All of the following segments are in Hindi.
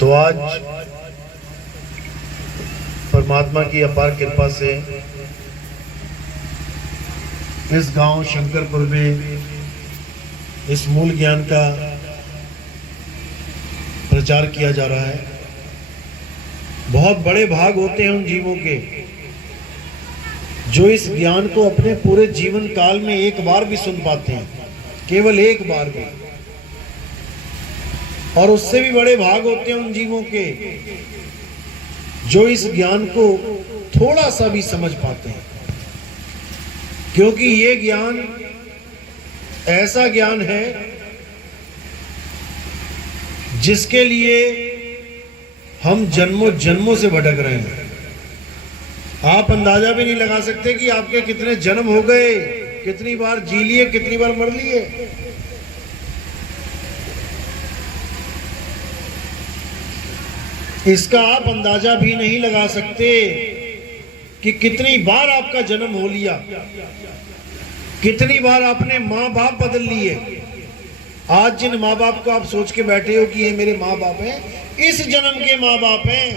तो आज परमात्मा की अपार कृपा से इस गांव शंकरपुर में इस मूल ज्ञान का प्रचार किया जा रहा है। बहुत बड़े भाग होते हैं उन जीवों के जो इस ज्ञान को अपने पूरे जीवन काल में एक बार भी सुन पाते हैं, केवल एक बार भी। और उससे भी बड़े भाग होते हैं उन जीवों के जो इस ज्ञान को थोड़ा सा भी समझ पाते हैं, क्योंकि ये ज्ञान ऐसा ज्ञान है जिसके लिए हम जन्मों जन्मों से भटक रहे हैं। आप अंदाजा भी नहीं लगा सकते कि आपके कितने जन्म हो गए, कितनी बार जी लिए, कितनी बार मर लिए। इसका आप अंदाजा भी नहीं लगा सकते कि कितनी बार आपका जन्म हो लिया, कितनी बार आपने माँ बाप बदल लिए। आज जिन माँ बाप को आप सोच के बैठे हो कि ये मेरे माँ बाप हैं, इस जन्म के माँ बाप हैं,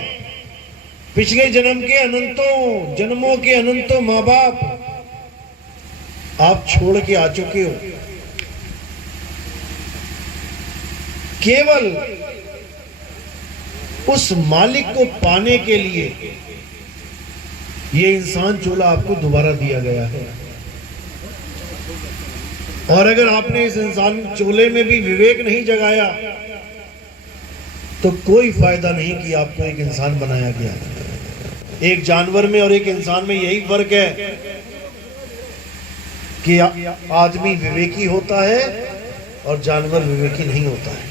पिछले जन्म के अनंतों जन्मों के अनंतों माँ बाप आप छोड़ के आ चुके हो। केवल उस मालिक को पाने के लिए ये इंसान चोला आपको दोबारा दिया गया है। और अगर आपने इस इंसान चोले में भी विवेक नहीं जगाया तो कोई फायदा नहीं कि आपको एक इंसान बनाया गया। एक जानवर में और एक इंसान में यही फर्क है कि आदमी विवेकी होता है और जानवर विवेकी नहीं होता है।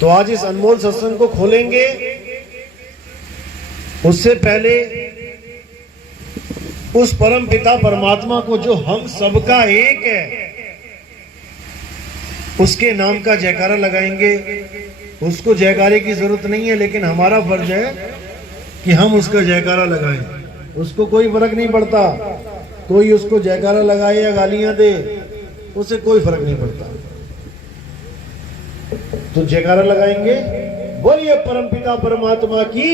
तो आज इस अनमोल सत्संग को खोलेंगे, उससे पहले उस परम पिता परमात्मा को जो हम सबका एक है, उसके नाम का जयकारा लगाएंगे। उसको जयकारे की जरूरत नहीं है, लेकिन हमारा फर्ज है कि हम उसका जयकारा लगाएं। उसको कोई फर्क नहीं पड़ता, कोई उसको जयकारा लगाए या गालियां दे, उसे कोई फर्क नहीं पड़ता। तो जयकारा लगाएंगे, बोलिए परमपिता परमात्मा की,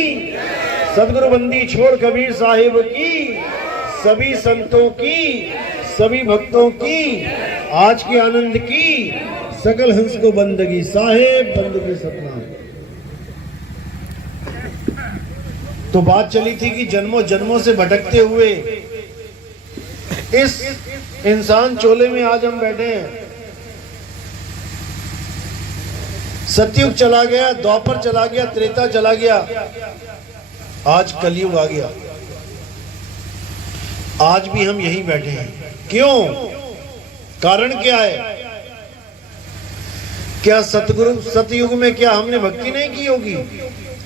सदगुरु बंदी छोड़ कबीर साहिब की, सभी संतों की, सभी भक्तों की, आज के आनंद की, सकल हंस को बंदगी साहेब बंदगी सपना। तो बात चली थी कि जन्मों जन्मों से भटकते हुए इस इंसान चोले में आज हम बैठे हैं। सतयुग चला गया, द्वापर चला गया, त्रेता चला गया, आज कलयुग आ गया। आज भी हम यहीं बैठे हैं। क्यों? कारण क्या है? क्या सतयुग में क्या हमने भक्ति नहीं की होगी?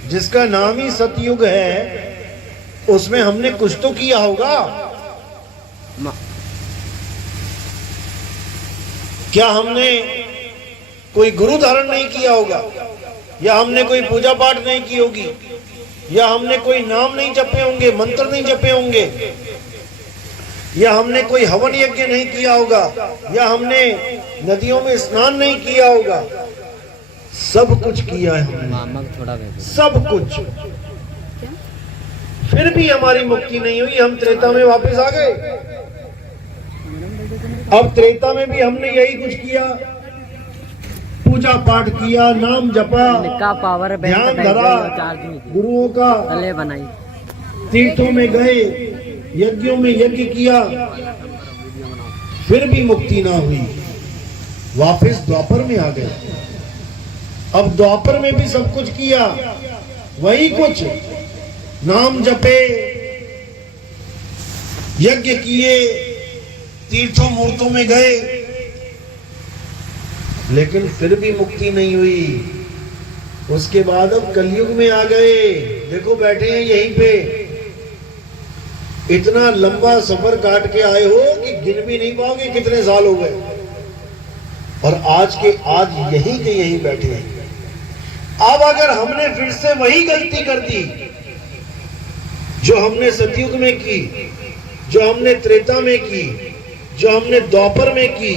जिसका नाम ही सतयुग है उसमें हमने कुछ तो किया होगा। क्या हमने कोई गुरु धारण नहीं किया होगा, या हमने कोई पूजा पाठ नहीं की होगी, या हमने कोई नाम नहीं जपे होंगे, मंत्र नहीं जपे होंगे, या हमने कोई हवन यज्ञ नहीं किया होगा, या हमने नदियों में स्नान नहीं किया होगा। सब कुछ किया है हमने, सब कुछ। फिर भी हमारी मुक्ति नहीं हुई। हम त्रेता में वापस आ गए। अब त्रेता में भी हमने यही कुछ किया, पूजा पाठ किया, नाम जपा, ध्यान धरा, गुरुओं का बनाई, तीर्थों में गए, यज्ञों में यज्ञ किया, फिर भी मुक्ति ना हुई। वापस द्वापर में आ गए। अब द्वापर में भी सब कुछ किया, वही कुछ, नाम जपे, यज्ञ किए, तीर्थों मूर्तों में गए, लेकिन फिर भी मुक्ति नहीं हुई। उसके बाद अब कलयुग में आ गए। देखो बैठे हैं यहीं पे, इतना लंबा सफर काट के आए हो कि गिन भी नहीं पाओगे कितने साल हो गए, और आज के आज यहीं के यहीं बैठे हैं। अब अगर हमने फिर से वही गलती कर दी जो हमने सतयुग में की, जो हमने त्रेता में की, जो हमने द्वापर में की,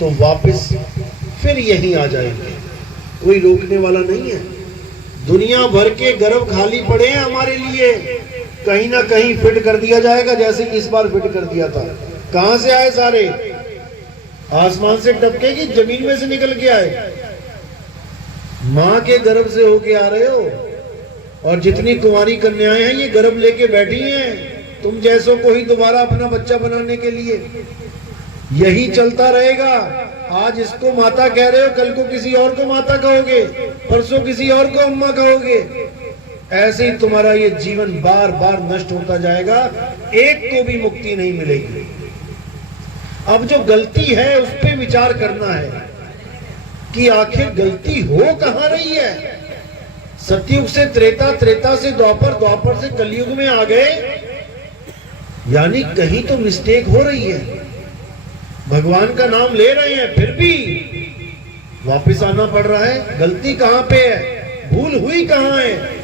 तो वापस फिर यहीं आ जाएंगे। कोई रोकने वाला नहीं है। दुनिया भर के गर्भ खाली पड़े हैं हमारे लिए, कहीं ना कहीं फिट कर दिया जाएगा, जैसे कि इस बार फिट कर दिया था। कहां से आए सारे? आसमान से टपके कि जमीन में से निकल के आए? मां के गर्भ से होके आ रहे हो। और जितनी कुंवारी कन्याएं हैं ये गर्भ लेके बैठी हैं तुम जैसों को ही दोबारा अपना बच्चा बनाने के लिए। यही चलता रहेगा। आज इसको माता कह रहे हो, कल को किसी और को माता कहोगे, परसों किसी और को अम्मा कहोगे। ऐसे ही तुम्हारा ये जीवन बार बार नष्ट होता जाएगा, एक को भी मुक्ति नहीं मिलेगी। अब जो गलती है उस पर विचार करना है कि आखिर गलती हो कहां रही है। सतयुग से त्रेता, त्रेता से द्वापर, द्वापर से कलयुग में आ गए, यानी कहीं तो मिस्टेक हो रही है। भगवान का नाम ले रहे हैं फिर भी वापस आना पड़ रहा है। गलती कहां पे है, भूल हुई कहां है,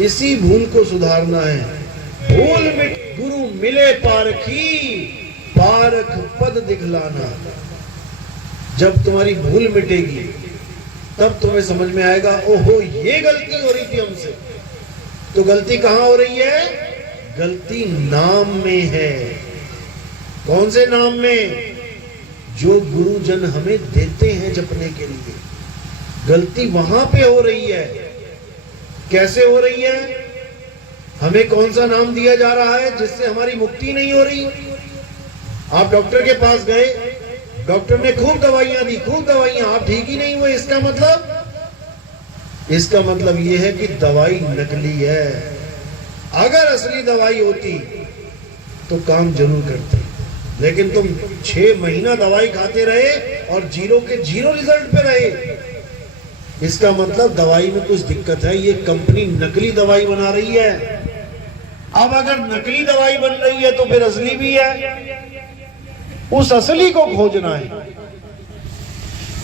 इसी भूल को सुधारना है। भूल मिट गुरु मिले पारखी, पारख पद दिखलाना। जब तुम्हारी भूल मिटेगी तब तुम्हें समझ में आएगा, ओहो ये गलती हो रही थी हमसे। तो गलती कहां हो रही है? गलती नाम में है। कौन से नाम में? जो गुरुजन हमें देते हैं जपने के लिए। गलती वहां पे हो रही है। कैसे हो रही है? हमें कौन सा नाम दिया जा रहा है जिससे हमारी मुक्ति नहीं हो रही? आप डॉक्टर के पास गए, डॉक्टर ने खूब दवाइयां दी, खूब दवाइयां, आप ठीक ही नहीं हुए। इसका मतलब यह है कि दवाई नकली है। अगर असली दवाई होती तो काम जरूर करते, लेकिन तुम 6 महीना दवाई खाते रहे और जीरो के जीरो रिजल्ट पे रहे। इसका मतलब दवाई में कुछ दिक्कत है, ये कंपनी नकली दवाई बना रही है। अब अगर नकली दवाई बन रही है तो फिर असली भी है, उस असली को खोजना है।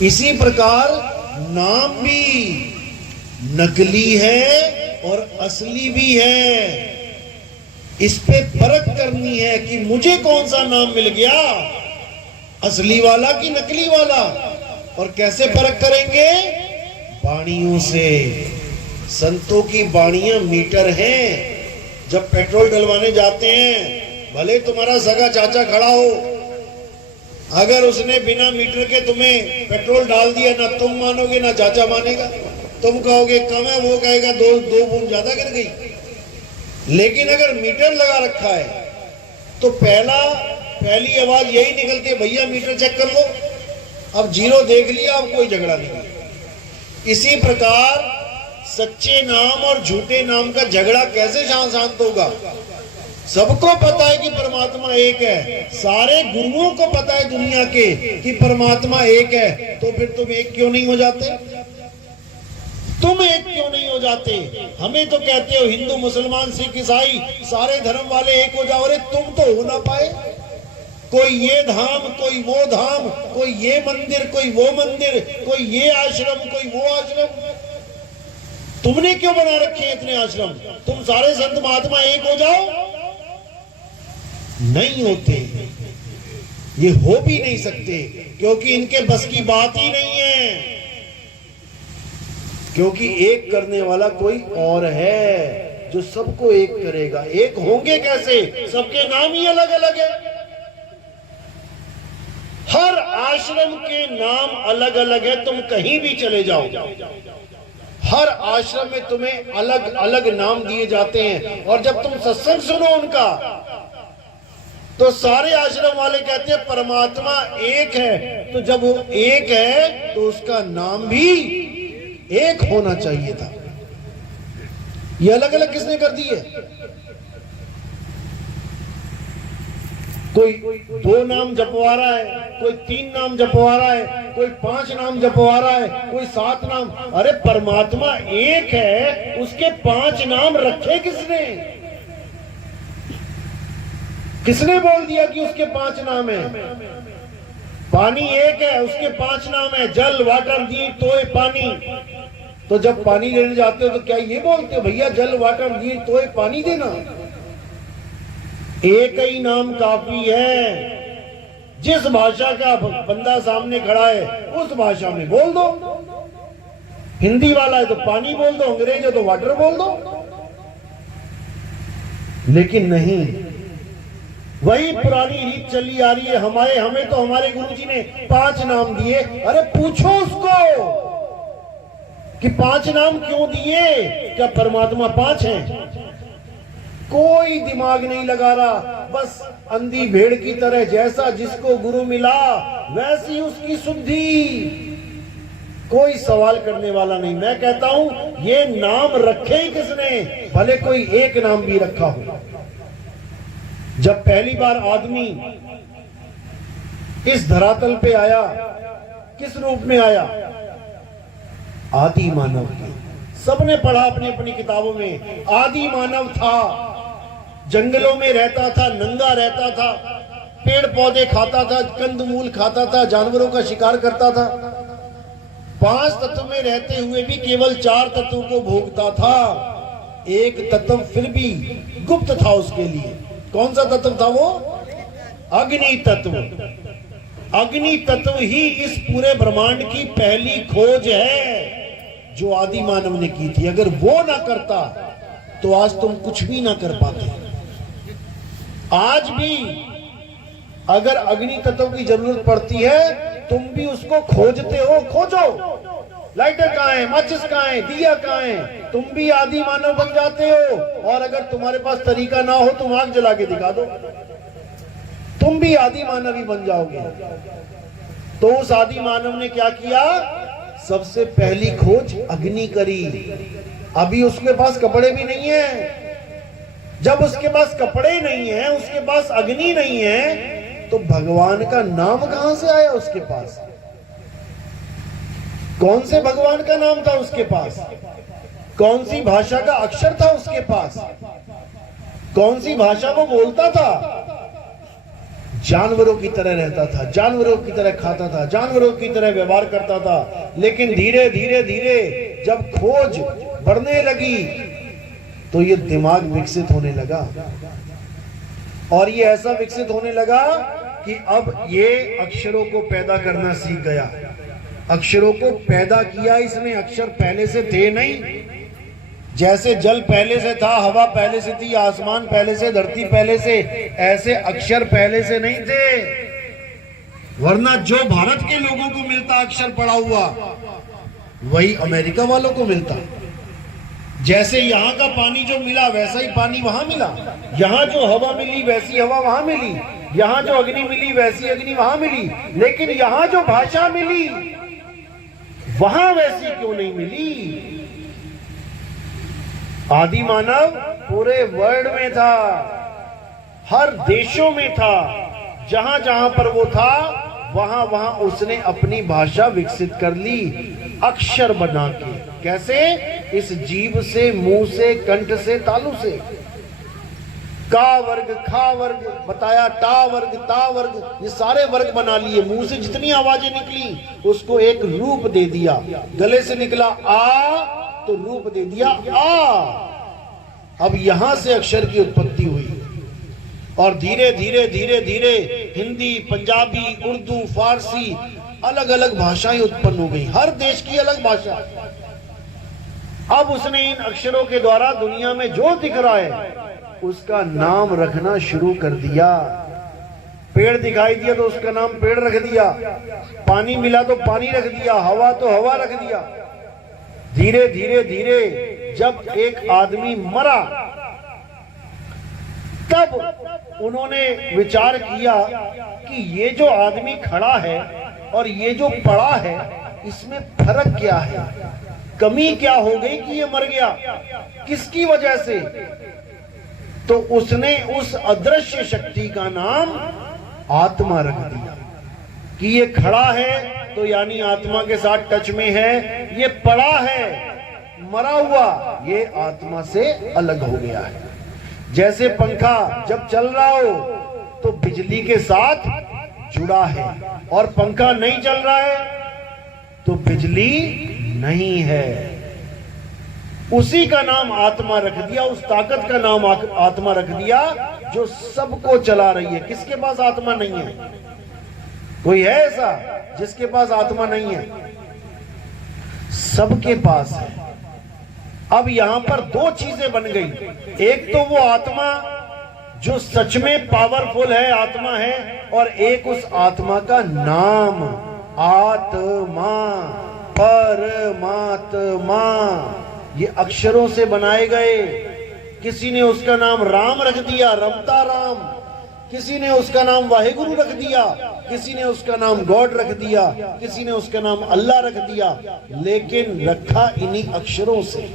इसी प्रकार नाम भी नकली है और असली भी है। इस पे परख करनी है कि मुझे कौन सा नाम मिल गया, असली वाला कि नकली वाला। और कैसे परख करेंगे? बाणियों से। संतों की बाणियां मीटर हैं। जब पेट्रोल डलवाने जाते हैं, भले तुम्हारा सगा चाचा खड़ा हो, अगर उसने बिना मीटर के तुम्हें पेट्रोल डाल दिया, ना तुम मानोगे ना चाचा मानेगा। तुम कहोगे कम है, वो कहेगा दो बूंद ज्यादा गिर गई। लेकिन अगर मीटर लगा रखा है तो पहली आवाज यही निकलती है, भैया मीटर चेक कर लो। अब जीरो देख लिया, अब कोई झगड़ा नहीं। इसी प्रकार सच्चे नाम और झूठे नाम का झगड़ा कैसे शांत होगा? सबको पता है कि परमात्मा एक है, सारे गुरुओं को पता है दुनिया के कि परमात्मा एक है, तो फिर तुम एक क्यों नहीं हो जाते? तुम एक क्यों नहीं हो जाते? हमें तो कहते हो हिंदू मुसलमान सिख ईसाई सारे धर्म वाले एक हो जाओ। अरे तुम तो हो ना पाए। कोई ये धाम, कोई वो धाम, कोई ये मंदिर, कोई वो मंदिर, कोई ये आश्रम, कोई वो आश्रम। तुमने क्यों बना रखे हैं इतने आश्रम? तुम सारे संत महात्मा एक हो जाओ। नहीं होते, ये हो भी नहीं सकते, क्योंकि इनके बस की बात ही नहीं है। क्योंकि एक करने वाला कोई और है जो सबको एक करेगा। एक होंगे कैसे? सबके नाम ही अलग अलग है। हर आश्रम के नाम अलग अलग है। तुम कहीं भी चले जाओ, हर आश्रम में तुम्हें अलग अलग नाम दिए जाते हैं। और जब तुम सत्संग सुनो उनका, तो सारे आश्रम वाले कहते हैं परमात्मा एक है। तो जब वो एक है तो उसका नाम भी एक होना चाहिए था। ये अलग अलग किसने कर दिए? कोई 2 नाम जपवा रहा है, कोई 3 नाम जपवा रहा है, कोई 5 नाम जपवा रहा है, कोई 7 नाम। अरे परमात्मा एक है, उसके 5 नाम रखे किसने? किसने बोल दिया कि उसके 5 नाम है? पानी एक है, उसके 5 नाम है, जल, वाटर, नीर, तोय, पानी। तो जब पानी लेने जाते हो तो क्या ये बोलते हो भैया जल, वाटर, नीर, तोय, पानी देना? एक ही नाम काफी है। जिस भाषा का बंदा सामने खड़ा है उस भाषा में बोल दो। हिंदी वाला है तो पानी बोल दो, अंग्रेज है तो वाटर बोल दो। लेकिन नहीं, वही पुरानी रीत चली आ रही है। हमें तो हमारे गुरुजी ने 5 नाम दिए। अरे पूछो उसको कि 5 नाम क्यों दिए? क्या परमात्मा 5 हैं? कोई दिमाग नहीं लगा रहा, बस अंधी भेड़ की तरह जैसा जिसको गुरु मिला वैसी उसकी शुद्धि। कोई सवाल करने वाला नहीं। मैं कहता हूं ये नाम रखे ही किसने, भले कोई एक नाम भी रखा हो। जब पहली बार आदमी इस धरातल पे आया, किस रूप में आया? आदि मानव के। सबने पढ़ा अपनी अपनी किताबों में, आदि मानव था, जंगलों में रहता था, नंगा रहता था, पेड़ पौधे खाता था, कंदमूल खाता था, जानवरों का शिकार करता था। 5 तत्व में रहते हुए भी केवल 4 तत्वों को भोगता था। एक तत्व फिर भी गुप्त था उसके लिए। कौन सा तत्व था वो? अग्नि तत्व। अग्नि तत्व ही इस पूरे ब्रह्मांड की पहली खोज है जो आदि मानव ने की थी। अगर वो ना करता तो आज तुम कुछ भी ना कर पाते। आज भी अगर अग्नि तत्व की जरूरत पड़ती है तुम भी उसको खोजते हो। खोजो, लाइटर कहाँ है, माचिस कहाँ है, दिया कहाँ है, तुम भी आदि मानव बन जाते हो। और अगर तुम्हारे पास तरीका ना हो तुम आग जला के दिखा दो, तुम भी आदि मानव ही बन जाओगे। तो उस आदि मानव ने क्या किया? सबसे पहली खोज अग्नि करी। अभी उसके पास कपड़े भी नहीं है। जब उसके पास कपड़े नहीं है, उसके पास अग्नि नहीं है, तो भगवान का नाम कहां से आया उसके पास? कौन से भगवान का नाम था उसके पास? कौन सी भाषा का अक्षर था उसके पास? कौन सी भाषा वो बोलता था? जानवरों की तरह रहता था, जानवरों की तरह खाता था, जानवरों की तरह व्यवहार करता था। लेकिन धीरे धीरे धीरे जब खोज बढ़ने लगी तो ये दिमाग विकसित होने लगा। और ये ऐसा विकसित होने लगा कि अब ये अक्षरों को पैदा करना सीख गया। अक्षरों को पैदा किया इसने। अक्षर पहले से थे नहीं। जैसे जल पहले से था, हवा पहले से थी, आसमान पहले से, धरती पहले से, ऐसे अक्षर पहले से नहीं थे। वरना जो भारत के लोगों को मिलता अक्षर पढ़ा हुआ, वही अमेरिका वालों को मिलता। जैसे यहाँ का पानी जो मिला वैसा ही पानी वहां मिला, यहाँ जो हवा मिली वैसी हवा वहां मिली, यहाँ जो अग्नि मिली वैसी अग्नि वहां मिली। लेकिन यहाँ जो भाषा मिली वहां वैसी क्यों नहीं मिली? आदि मानव पूरे वर्ल्ड में था, हर देशों में था। जहां जहां पर वो था वहां वहां उसने अपनी भाषा विकसित कर ली, अक्षर बना के। कैसे? इस जीभ से, मुंह से, कंठ से, तालु से। का वर्ग, खा वर्ग बताया, टा वर्ग, ता वर्ग, ये सारे वर्ग बना लिए। मुंह से जितनी आवाजें निकली उसको एक रूप दे दिया। गले से निकला आ तो रूप दे दिया आ। अब यहां से अक्षर की उत्पत्ति हुई। और धीरे धीरे धीरे धीरे हिंदी, पंजाबी, उर्दू, फारसी, अलग अलग भाषाएं उत्पन्न हो गई। हर देश की अलग भाषा। अब उसने इन अक्षरों के द्वारा दुनिया में जो दिख रहा है उसका नाम रखना शुरू कर दिया। पेड़ दिखाई दिया तो उसका नाम पेड़ रख दिया, पानी मिला तो पानी रख दिया, हवा तो हवा रख दिया। धीरे धीरे धीरे जब एक आदमी मरा तब उन्होंने विचार किया कि ये जो आदमी खड़ा है और ये जो पड़ा है इसमें फर्क क्या है, कमी क्या हो गई कि ये मर गया, किसकी वजह से? तो उसने उस अदृश्य शक्ति का नाम आत्मा रख दिया कि ये खड़ा है तो यानी आत्मा के साथ टच में है, ये पड़ा है, मरा हुआ, ये आत्मा से अलग हो गया है। जैसे पंखा जब चल रहा हो तो बिजली के साथ जुड़ा है, और पंखा नहीं चल रहा है तो बिजली नहीं है। उसी का नाम आत्मा रख दिया, उस ताकत का नाम आत्मा रख दिया जो सबको चला रही है। किसके पास आत्मा नहीं है? कोई है ऐसा जिसके पास आत्मा नहीं है? सबके पास है। अब यहां पर दो चीजें बन गई, एक तो वो आत्मा जो सच में पावरफुल है, आत्मा है, और एक उस आत्मा का नाम, आत्मा, परमात्मा। ये अक्षरों से बनाए गए। किसी ने उसका नाम राम रख दिया, रमता राम, किसी ने उसका नाम वाहेगुरु रख दिया, किसी ने उसका नाम गॉड रख दिया, किसी ने उसका नाम अल्लाह रख दिया, लेकिन रखा इन्हीं अक्षरों से।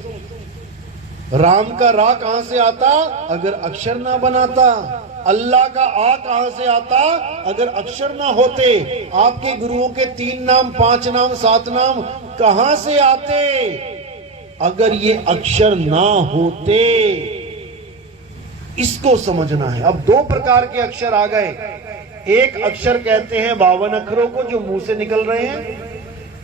राम का रा कहां से आता अगर अक्षर ना बनाता? अल्लाह का आ कहां से आता अगर अक्षर ना होते? आपके गुरुओं के 3 नाम, 5 नाम, 7 नाम कहां से आते अगर ये अक्षर ना होते? इसको समझना है। अब 2 प्रकार के अक्षर आ गए। एक अक्षर कहते हैं 52 अक्षरों को जो मुंह से निकल रहे हैं,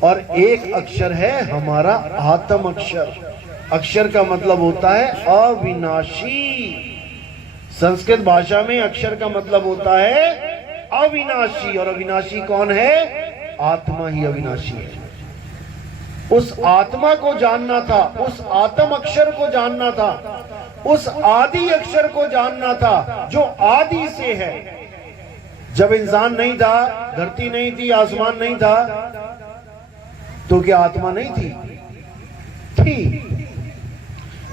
और एक अक्षर है हमारा आत्म अक्षर। अक्षर का मतलब होता है अविनाशी। संस्कृत भाषा में अक्षर का मतलब होता है अविनाशी, और अविनाशी कौन है? आत्मा ही अविनाशी है। उस आत्मा को जानना था, उस आत्म अक्षर को जानना था, उस आदि अक्षर को जानना था जो आदि से है। जब इंसान नहीं था, धरती नहीं थी, आसमान नहीं था, तो क्या आत्मा नहीं थी? थी।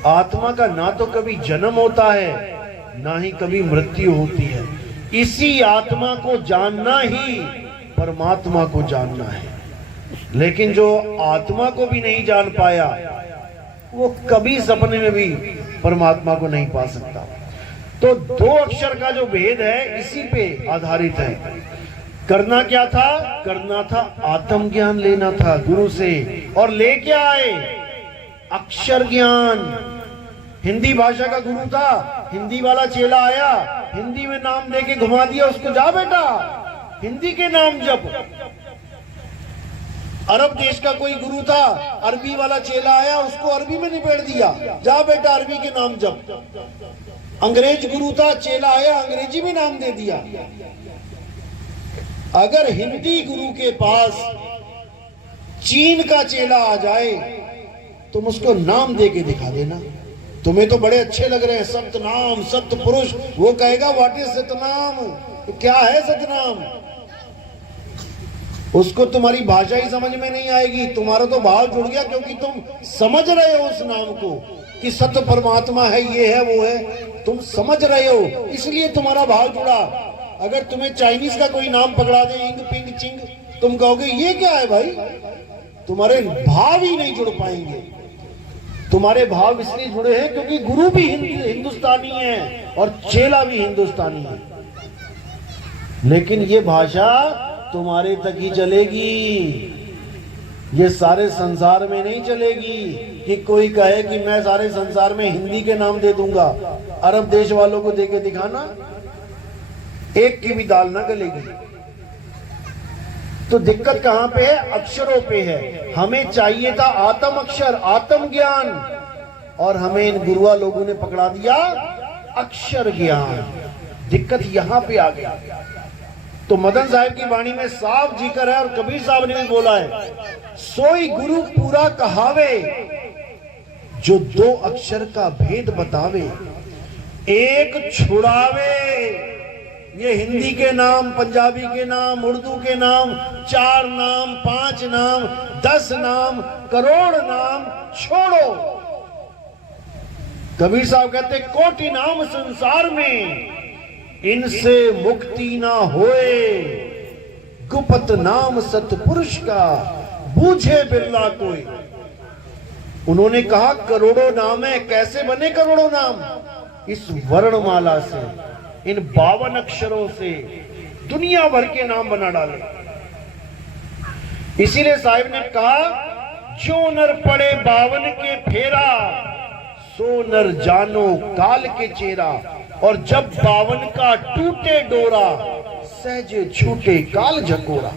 आत्मा का ना तो कभी जन्म होता है, ना ही कभी मृत्यु होती है। इसी आत्मा को जानना ही परमात्मा को जानना है। लेकिन जो आत्मा को भी नहीं जान पाया, वो कभी सपने में भी परमात्मा को नहीं पा सकता। तो 2 अक्षर का जो भेद है इसी पे आधारित है। करना क्या था? करना था आत्म ज्ञान लेना था गुरु से, और ले क्या आए? अक्षर ज्ञान। हिंदी भाषा का गुरु था, हिंदी वाला चेला आया, हिंदी में नाम देके घुमा दिया उसको, जा बेटा हिंदी के नाम जप। अरब देश का कोई गुरु था, अरबी वाला चेला आया, उसको अरबी में निपेट दिया, जा बेटा अरबी के नाम जप। अंग्रेज गुरु था, चेला आया, अंग्रेजी में नाम दे दिया। अगर हिंदी गुरु के पास चीन का चेला आ जाए, तुम उसको नाम दे के दिखा देना, तुम्हें तो बड़े अच्छे लग रहे हैं सतनाम, सतपुरुष, वो कहेगा व्हाट इज सतनाम, क्या है सतनाम? उसको तुम्हारी भाषा ही समझ में नहीं आएगी। तुम्हारा तो भाव जुड़ गया क्योंकि तुम समझ रहे हो उस नाम को कि सत्य परमात्मा है, ये है, वो है, तुम समझ रहे हो, इसलिए तुम्हारा भाव जुड़ा। अगर तुम्हें चाइनीज का कोई नाम पकड़ा दे, इंग पिंग चिंग, तुम कहोगे ये क्या है भाई? तुम्हारे भाव ही नहीं जुड़ पाएंगे। तुम्हारे भाव इसलिए जुड़े हैं क्योंकि गुरु भी हिंदुस्तानी है और चेला भी हिंदुस्तानी है। लेकिन ये भाषा तुम्हारे तक ही चलेगी, ये सारे संसार में नहीं चलेगी। कि कोई कहे कि मैं सारे संसार में हिंदी के नाम दे दूंगा, अरब देश वालों को देके दिखाना, एक की भी दाल ना गलेगी। तो दिक्कत कहां पे है? अक्षरों पे है। हमें चाहिए था आत्म अक्षर, आत्म ज्ञान, और हमें इन गुरुआ लोगों ने पकड़ा दिया अक्षर ज्ञान। दिक्कत यहां पे आ गई। तो मदन साहब की वाणी में साफ जिक्र है, और कबीर साहब ने भी बोला है, सोई गुरु पूरा कहावे, जो 2 अक्षर का भेद बतावे, एक छुड़ावे। ये हिंदी के नाम, पंजाबी के नाम, उर्दू के नाम, 4 नाम, 5 नाम, 10 नाम, करोड़ नाम छोड़ो। कबीर साहब कहते कोटि नाम संसार में, इनसे मुक्ति ना होए, गुप्त नाम सतपुरुष का, बूझे बिरला कोई। उन्होंने कहा करोड़ों नाम है। कैसे बने करोड़ों नाम? इस वर्णमाला से, इन 52 अक्षरों से दुनिया भर के नाम बना डाले। इसीलिए साहिब ने कहा, जो नर पड़े 52 के फेरा, सो नर जानो काल के चेहरा। और जब 52 का टूटे डोरा, सहजे छूटे काल झकोरा।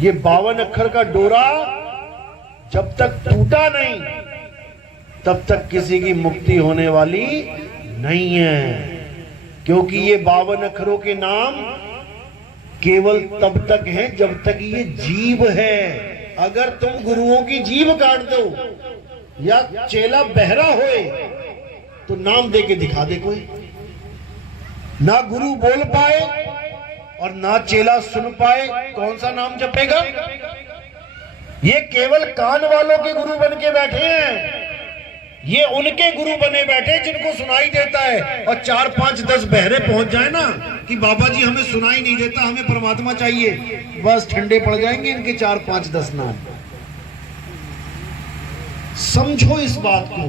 ये 52 अक्षर का डोरा जब तक टूटा नहीं, तब तक किसी की मुक्ति होने वाली नहीं है। क्योंकि ये 52 अक्षरों के नाम केवल तब तक हैं जब तक ये जीव है। अगर तुम गुरुओं की जीभ काट दो या चेला बहरा होए तो नाम दे के दिखा दे कोई। ना गुरु बोल पाए और ना चेला सुन पाए, कौन सा नाम जपेगा? ये केवल कान वालों के गुरु बन के बैठे हैं। ये उनके गुरु बने बैठे जिनको सुनाई देता है, और 4 5 10 बहरे पहुंच जाए ना कि बाबा जी हमें सुनाई नहीं देता, हमें परमात्मा चाहिए, बस ठंडे पड़ जाएंगे इनके 4 5 10 नाम। समझो इस बात को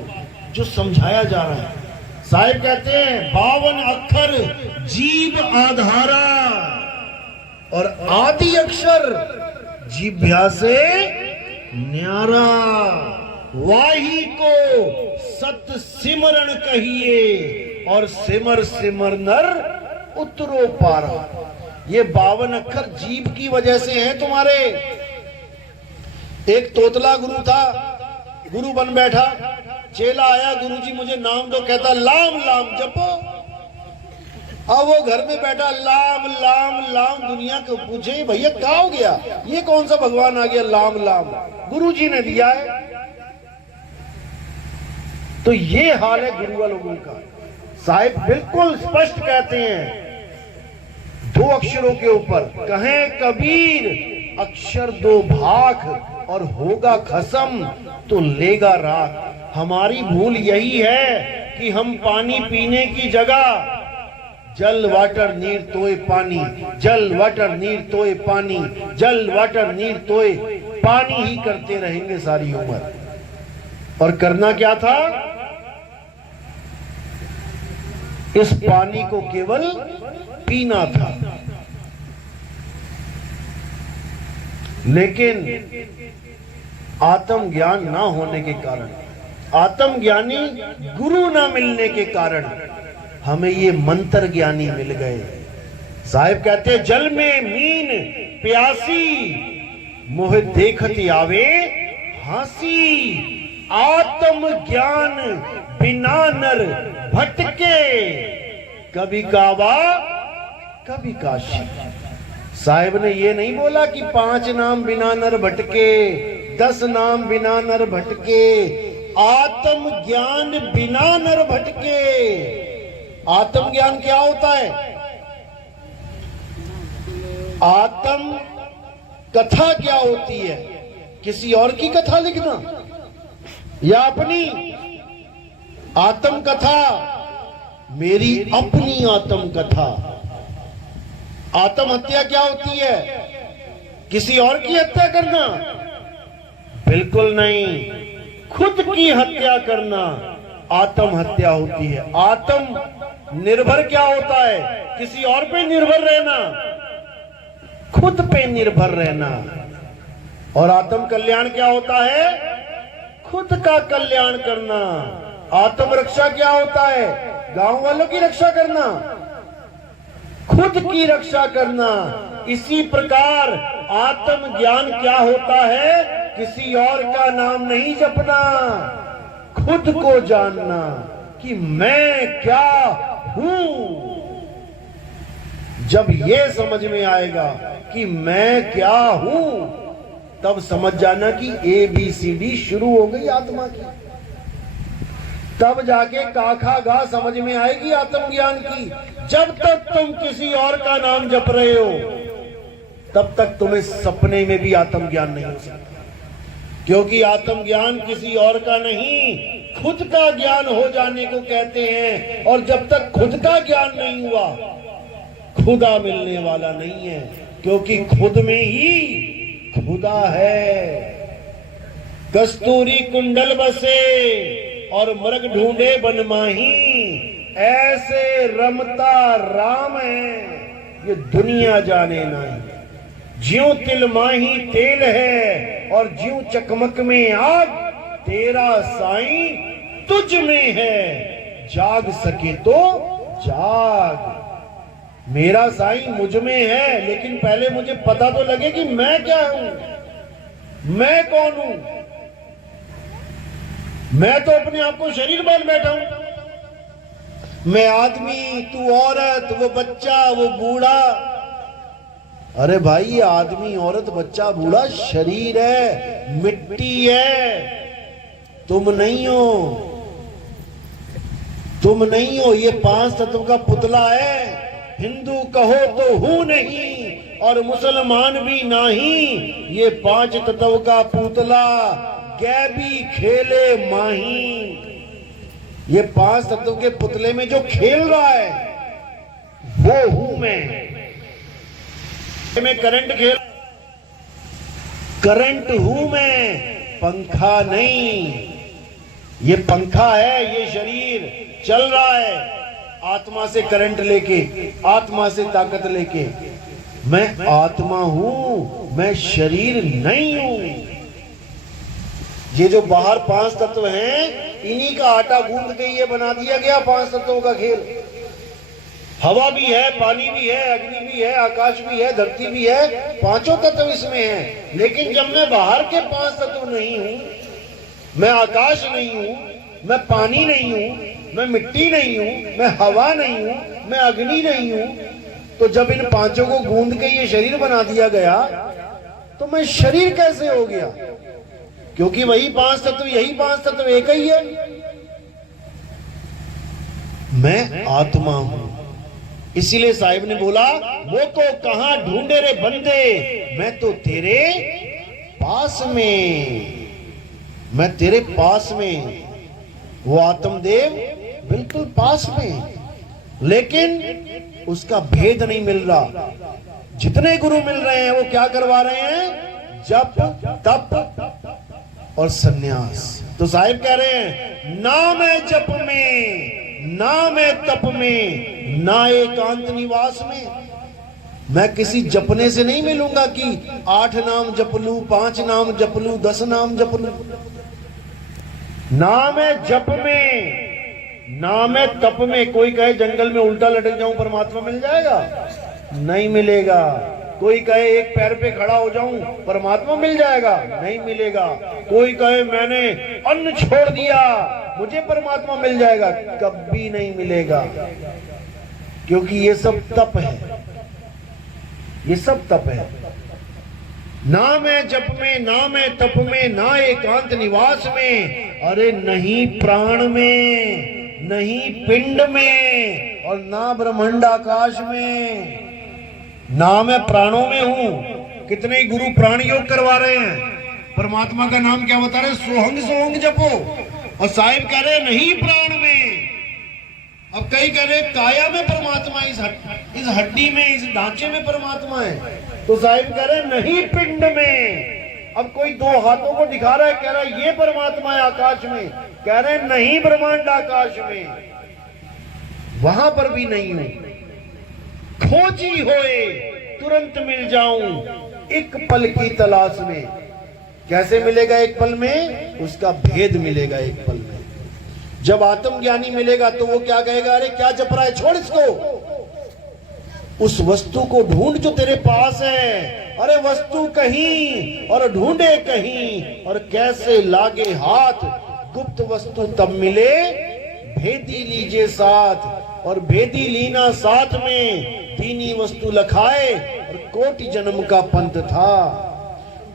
जो समझाया जा रहा है। साहिब कहते हैं 52 अक्षर जीभ आधारा, और आदि अक्षर जीभ्या से न्यारा, वाही को सत सिमरण कहिए, और सिमर सिमर नर उतरो पारा। ये 52 अक्षर जीभ की वजह से हैं तुम्हारे। एक तोतला गुरु था, गुरु बन बैठा, चेला आया, गुरुजी मुझे नाम दो, कहता लाम लाम जपो। अब वो घर में बैठा लाम लाम लाम, दुनिया को पूछे भैया क्या हो गया, ये कौन सा भगवान आ गया लाम लाम, गुरुजी ने दिया है। तो ये हाल है गुरु लोगों का। साहिब बिल्कुल स्पष्ट कहते हैं 2 अक्षरों के ऊपर, कहें कबीर अक्षर 2 भाग, और होगा खसम तो लेगा राख। हमारी भूल यही है कि हम पानी पीने की जगह जल वाटर नीर तोए पानी, जल वाटर नीर तोए पानी, जल वाटर नीर तोए पानी ही करते रहेंगे सारी उम्र। और करना क्या था? इस पानी को केवल पीना था। लेकिन आत्म ज्ञान ना होने के कारण, आत्म ज्ञानी गुरु ना मिलने के कारण हमें ये मंत्र ज्ञानी मिल गए। साहिब कहते जल में मीन प्यासी, मोह देखत आवे हासी, आत्म ज्ञान बिना नर भटके, कभी काबा कभी काशी। साहिब ने ये नहीं बोला कि 5 नाम बिना नर भटके, 10 नाम बिना नर भटके, आत्म ज्ञान बिना नर भटके। आत्म ज्ञान क्या होता है? आत्म कथा क्या होती है? किसी और की कथा लिखना या अपनी? आत्म कथा मेरी अपनी आत्म कथा। आत्महत्या क्या होती है? किसी और की हत्या करना? बिल्कुल नहीं, खुद की हत्या करना आत्महत्या होती है। आत्म निर्भर क्या होता है? किसी और पे निर्भर रहना, खुद पे निर्भर रहना। और आत्म कल्याण क्या होता है? खुद का कल्याण करना। आत्म रक्षा क्या होता है? गांव वालों की रक्षा करना, खुद की रक्षा करना। इसी प्रकार आत्म ज्ञान क्या होता है? किसी और का नाम नहीं जपना, खुद को जानना कि मैं क्या हूं। जब ये समझ में आएगा कि मैं क्या हूं, तब समझ जाना कि ABCD शुरू हो गई आत्मा की। तब जाके काखा गा समझ में आएगी आत्म ज्ञान की। जब तक तुम किसी और का नाम जप रहे हो, तब तक तुम्हें सपने में भी आत्म ज्ञान नहीं हो सकता, क्योंकि आत्म ज्ञान किसी और का नहीं, खुद का ज्ञान हो जाने को कहते हैं। और जब तक खुद का ज्ञान नहीं हुआ, खुदा मिलने वाला नहीं है, क्योंकि खुद में ही खुदा है। कस्तूरी कुंडल बसे और मृग ढूंढे बनमाही, ऐसे रमता राम है ये दुनिया जाने नहीं। ज्यों तिल माही तेल है और ज्यों चकमक में आग, तेरा साईं तुझ में है, जाग सके तो जाग। मेरा साईं मुझ में है, लेकिन पहले मुझे पता तो लगे कि मैं क्या हूं, मैं कौन हूं। मैं तो अपने आप को शरीर मान बैठा हूं। मैं आदमी, तू औरत, वो बच्चा, वो बूढ़ा। अरे भाई ये आदमी औरत बच्चा बूढ़ा शरीर है, मिट्टी है, तुम नहीं हो, तुम नहीं हो। ये 5 तत्व का पुतला है। हिंदू कहो तो हूं नहीं और मुसलमान भी नहीं, ये 5 तत्व का पुतला गैबी खेले माही। ये 5 तत्व के पुतले में जो खेल रहा है वो हूं मैं करंट खेल, करंट हूं मैं, पंखा नहीं। ये पंखा है, ये शरीर चल रहा है आत्मा से करंट लेके, आत्मा से ताकत लेके। मैं आत्मा हूं, मैं शरीर नहीं हूं। ये जो बाहर 5 तत्व हैं, इन्हीं का आटा गूंद के ये बना दिया गया 5 तत्वों का खेल। हवा भी है, पानी भी है, अग्नि भी है, आकाश भी है, धरती भी है, 5 तत्व इसमें हैं। लेकिन जब मैं बाहर के 5 तत्व नहीं हूं, मैं आकाश नहीं हूं, मैं पानी नहीं हूं, मैं मिट्टी नहीं हूं, मैं हवा नहीं हूं, मैं अग्नि नहीं हूं, तो जब इन 5 को गूंद के ये शरीर बना दिया गया तो मैं शरीर कैसे हो गया? क्योंकि वही 5 तत्व, यही 5 तत्व एक ही है। मैं आत्मा हूं। इसीलिए साहिब ने बोला, वो को कहां ढूंढे रे बंदे, मैं तो तेरे पास में, मैं तेरे पास में। वो आत्मदेव बिल्कुल पास में, लेकिन उसका भेद नहीं मिल रहा। जितने गुरु मिल रहे हैं वो क्या करवा रहे हैं? जप, तप और सन्यास। तो साहिब कह रहे हैं, ना मैं जप में, ना मैं तप में, ना एकांत निवास में। मैं किसी जपने से नहीं मिलूंगा कि 8 नाम जप लूं, 5 नाम जप लूं, 10 नाम जप लूं। ना मैं जप में, ना मैं तप में। कोई कहे जंगल में उल्टा लटक जाऊं परमात्मा मिल जाएगा? नहीं मिलेगा। कोई कहे एक पैर पे खड़ा हो जाऊं परमात्मा मिल जाएगा? नहीं मिलेगा। कोई कहे मैंने अन्न छोड़ दिया मुझे परमात्मा मिल जाएगा? कभी नहीं मिलेगा। क्योंकि ये सब तप है, ये सब तप है। ना मैं जप में, ना मैं तप में, ना एकांत निवास में, अरे नहीं प्राण में, नहीं पिंड में, और ना ब्रह्मांड आकाश में। ना मैं प्राणों में हूं। कितने ही गुरु प्राण योग करवा रहे हैं, परमात्मा का नाम क्या बता रहे? सोहंग सोहंग जपो। और साहिब कह रहे नहीं प्राण में। अब कई कह रहे काया में परमात्मा, इस हड्डी में, इस ढांचे में परमात्मा है। तो साहिब कह रहे नहीं पिंड में। अब कोई 2 हाथों को दिखा रहा है, कह रहा है ये परमात्मा है आकाश में, कह रहे नहीं ब्रह्मांड आकाश में, वहां पर भी नहीं हूं। खोजी होए तुरंत मिल जाऊं एक पल की तलाश में। कैसे मिलेगा एक पल में? उसका भेद मिलेगा एक पल में। जब आत्मज्ञानी मिलेगा तो वो क्या कहेगा? अरे क्या जप रहा है, छोड़ इसको, उस वस्तु को ढूंढ जो तेरे पास है। अरे वस्तु कहीं और ढूंढे कहीं, और कैसे लागे हाथ, गुप्त वस्तु तब मिले भेदी लीजिए साथ। और भेदी लीना साथ में, दीनी वस्तु लखाए, और कोटि जन्म का पंथ था।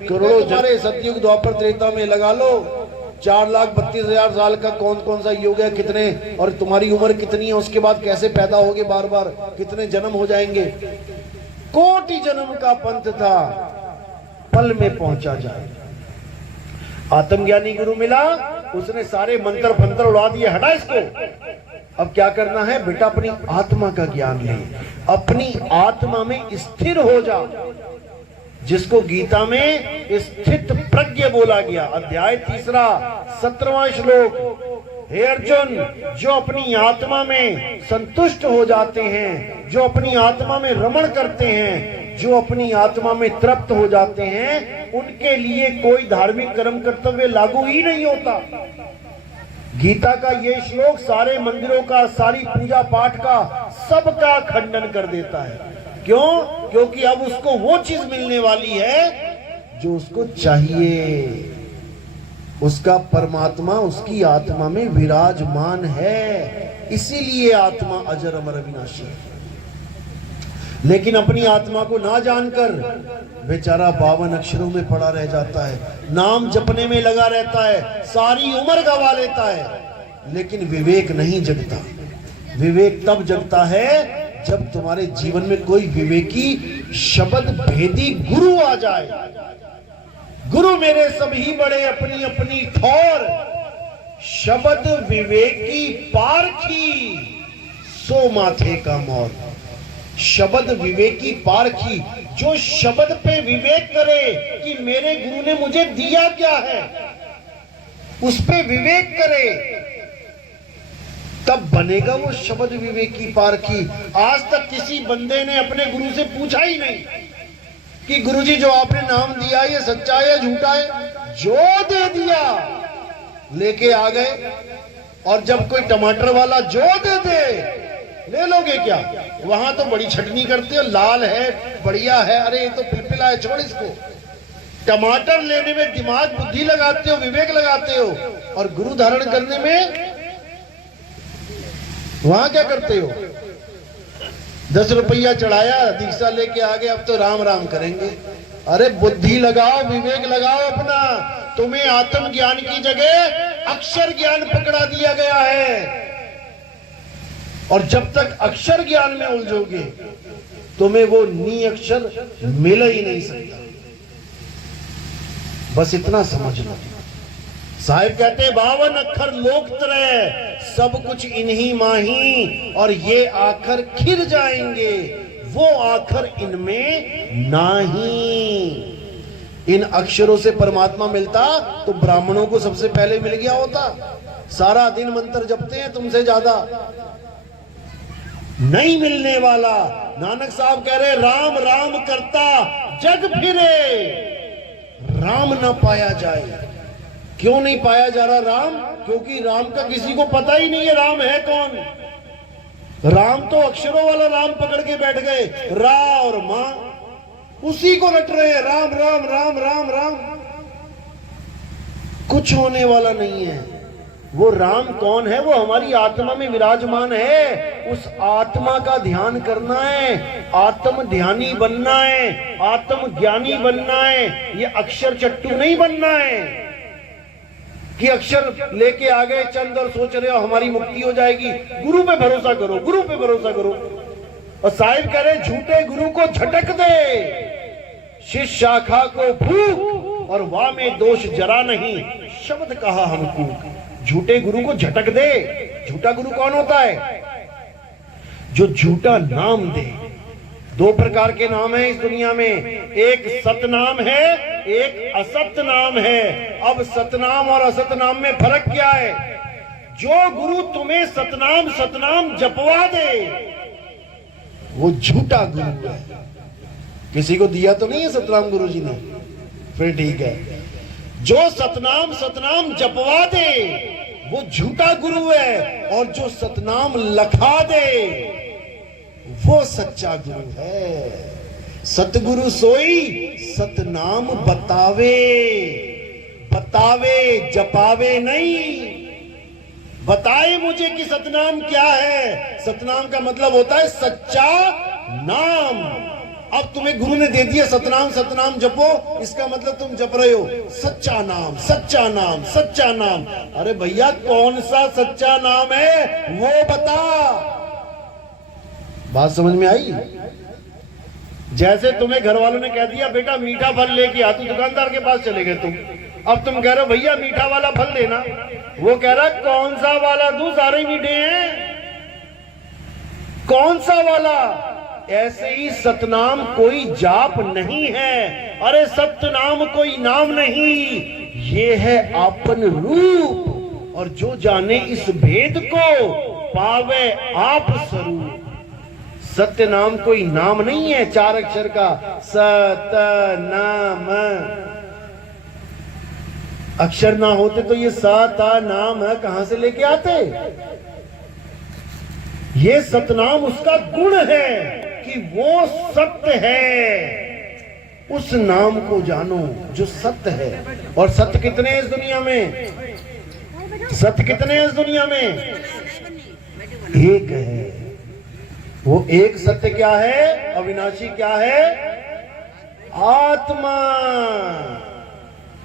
करोड़ों जरे सतयुग द्वापर त्रेता में लगा लो, 4,32,000 साल का कौन कौन सा युग है, कितने, और तुम्हारी उम्र कितनी है, उसके बाद कैसे पैदा होगे, बार बार कितने जन्म हो जाएंगे। कोटि जन्म का पंथ था, पल में पहुंचा जाए। आत्मज्ञानी गुरु मिला, उसने सारे मंत्र फंत्र उड़ा दिए, हटा इसको। अब क्या करना है बेटा? अपनी आत्मा का ज्ञान ले, अपनी आत्मा में स्थिर हो जा, जिसको गीता में स्थित प्रज्ञ बोला गया। अध्याय 3 17वां श्लोक। हे अर्जुन, जो अपनी आत्मा में संतुष्ट हो जाते हैं, जो अपनी आत्मा में रमण करते हैं, जो अपनी आत्मा में तृप्त हो जाते हैं, उनके लिए कोई धार्मिक कर्म कर्तव्य लागू ही नहीं होता। गीता का ये श्लोक सारे मंदिरों का, सारी पूजा पाठ का, सबका खंडन कर देता है। क्यों? क्योंकि अब उसको वो चीज मिलने वाली है जो उसको चाहिए। उसका परमात्मा उसकी आत्मा में विराजमान है, इसीलिए आत्मा अजर अमर अविनाशी है। लेकिन अपनी आत्मा को ना जानकर बेचारा 52 अक्षरों में पड़ा रह जाता है, नाम जपने में लगा रहता है, सारी उम्र गवा लेता है, लेकिन विवेक नहीं जगता। विवेक तब जगता है जब तुम्हारे जीवन में कोई विवेकी शब्द भेदी गुरु आ जाए। गुरु मेरे सभी बड़े अपनी अपनी ठौर, शब्द विवेकी पारखी सो माथे का मोर। शब्द विवेकी पारखी, जो शब्द पे विवेक करे कि मेरे गुरु ने मुझे दिया क्या है, उस पे विवेक करे, तब बनेगा वो शब्द विवेकी पारखी। आज तक किसी बंदे ने अपने गुरु से पूछा ही नहीं कि गुरुजी जो आपने नाम दिया ये सच्चा है या झूठा है, जो दे दिया लेके आ गए। और जब कोई टमाटर वाला जो दे दे, ले लोगे क्या? वहां तो बड़ी छटनी करते हो, लाल है, बढ़िया है, अरे ये तो पिलपिला है, छोड़ इसको। टमाटर लेने में दिमाग बुद्धि लगाते हो, विवेक लगाते हो, और गुरु धारण करने में वहां क्या करते हो? 10 रुपया चढ़ाया, दीक्षा लेके आ गए, अब तो राम राम करेंगे। अरे बुद्धि लगाओ, विवेक लगाओ अपना। तुम्हें आत्म ज्ञान की जगह अक्षर ज्ञान पकड़ा दिया गया है, और जब तक अक्षर ज्ञान में उलझोगे तुम्हें वो नी अक्षर मिल ही नहीं सकता। बस इतना समझ लो। साहिब कहते 52 अक्षर लोक त्रय, सब कुछ इन्हीं माही, और ये आखर खिर जाएंगे, वो आखर इनमें नाही। इन अक्षरों से परमात्मा मिलता तो ब्राह्मणों को सबसे पहले मिल गया होता। सारा दिन मंत्र जपते हैं तुमसे ज्यादा। नहीं मिलने वाला। नानक साहब कह रहे राम राम करता जग फिरे, राम ना पाया जाए। क्यों नहीं पाया जा रहा राम? क्योंकि राम का किसी को पता ही नहीं है राम है कौन। राम तो अक्षरों वाला राम पकड़ के बैठ गए, रा और मां, उसी को रट रहे हैं, राम राम राम राम राम। कुछ होने वाला नहीं है। वो राम कौन है? वो हमारी आत्मा में विराजमान है। उस आत्मा का ध्यान करना है, आत्म ध्यानी बनना है, आत्म ज्ञानी बनना है। ये अक्षर चट्टू नहीं बनना है कि अक्षर लेके आ गए चंद और सोच रहे हो हमारी मुक्ति हो जाएगी। गुरु पे भरोसा करो, गुरु पे भरोसा करो। और साहिब कह रहे झूठे गुरु को झटक दे, शिष्य शाखा को फूक, और वाह में दोष जरा नहीं, शब्द कहा हमको। झूठे गुरु को झटक दे। झूठा गुरु कौन होता है? जो झूठा नाम दे। 2 प्रकार के नाम है इस दुनिया में, एक सतनाम है, एक असत नाम है। अब सतनाम और असत नाम में फर्क क्या है? जो गुरु तुम्हें सतनाम सतनाम जपवा दे वो झूठा गुरु है। किसी को दिया तो नहीं है सतनाम गुरु जी ने? फिर ठीक है। जो सतनाम सतनाम जपवा दे वो झूठा गुरु है, और जो सतनाम लखा दे वो सच्चा गुरु है। सतगुरु सोई सतनाम बतावे, बतावे जपावे नहीं। बताए मुझे कि सतनाम क्या है। सतनाम का मतलब होता है सच्चा नाम। अब तुम्हें गुरु ने दे दिया सतनाम सतनाम जपो, इसका मतलब तुम जप रहे हो सच्चा नाम सच्चा नाम सच्चा नाम। अरे भैया कौन सा सच्चा नाम है वो बता। बात समझ में आई? जैसे तुम्हें घर वालों ने कह दिया बेटा मीठा फल लेके आ, तू दुकानदार के पास चले गए तुम। अब तुम कह रहे हो भैया मीठा वाला फल देना, वो कह रहा कौन सा वाला दूं, सारे ही मीठे हैं, कौन सा वाला। ऐसे ही सतनाम कोई जाप नहीं है। अरे सतनाम कोई नाम नहीं, ये है आपन रूप। और जो जाने इस भेद को पावे आप स्वरूप। सत्य नाम कोई नाम नहीं है 4 अक्षर का। सतनाम अक्षर ना होते तो ये सता नाम कहां से लेके आते? ये सतनाम उसका गुण है कि वो सत्य है। उस नाम को जानो जो सत्य है। और सत्य कितने हैं इस दुनिया में? सत्य कितने हैं इस दुनिया में? एक है। वो एक सत्य क्या है? अविनाशी क्या है? आत्मा।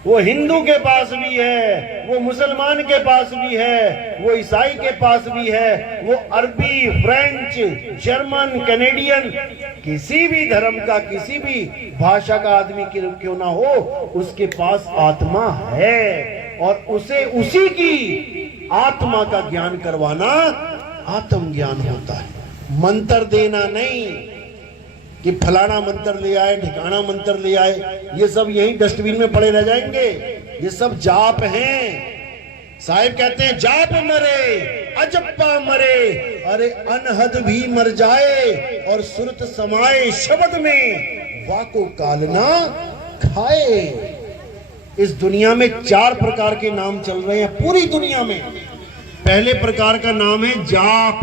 वो हिंदू के पास भी है, वो मुसलमान के पास भी है, वो ईसाई के पास भी है, वो अरबी, फ्रेंच, जर्मन, कैनेडियन, किसी भी धर्म का, किसी भी भाषा का आदमी क्यों ना हो, उसके पास आत्मा है। और उसे उसी की आत्मा का ज्ञान करवाना आत्म ज्ञान होता है। मंत्र देना नहीं कि फलाना मंत्र ले आए, ठिकाना मंत्र ले आए, ये सब यही डस्टबिन में पड़े रह जाएंगे। ये सब जाप हैं। साहिब कहते हैं जाप मरे अजप्पा मरे, अरे अनहद भी मर जाए और सुरत समाए शब्द में, वाको कालना खाए। इस दुनिया में 4 प्रकार के नाम चल रहे हैं पूरी दुनिया में। पहले प्रकार का नाम है जाप,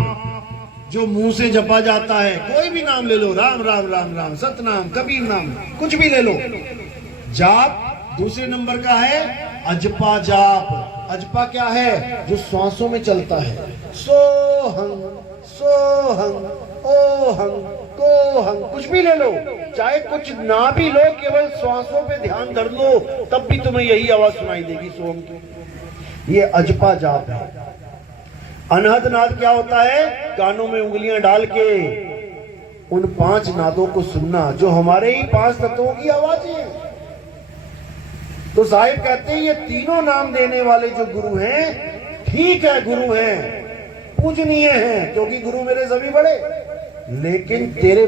जो मुंह से जपा जाता है। कोई भी नाम ले लो, राम राम राम राम, सतनाम, कबीर नाम, कुछ भी ले लो, जाप। दूसरे नंबर का है अजपा जाप। अजपा क्या है? जो श्वासों में चलता है। सोहं सोहं ओहं कोहं, कुछ भी ले लो, चाहे कुछ ना भी लो, केवल श्वासों पे ध्यान धर लो, तब भी तुम्हें यही आवाज सुनाई देगी, सोहं की। ये अजपा जाप है। अनहद नाद क्या होता है? कानों में उंगलियां डाल के उन 5 नादों को सुनना, जो हमारे ही 5 तत्वों की आवाजें हैं। तो साहिब कहते हैं ये तीनों नाम देने वाले जो गुरु हैं, ठीक है गुरु हैं, पूजनीय हैं, क्योंकि गुरु मेरे सभी बड़े, लेकिन तेरे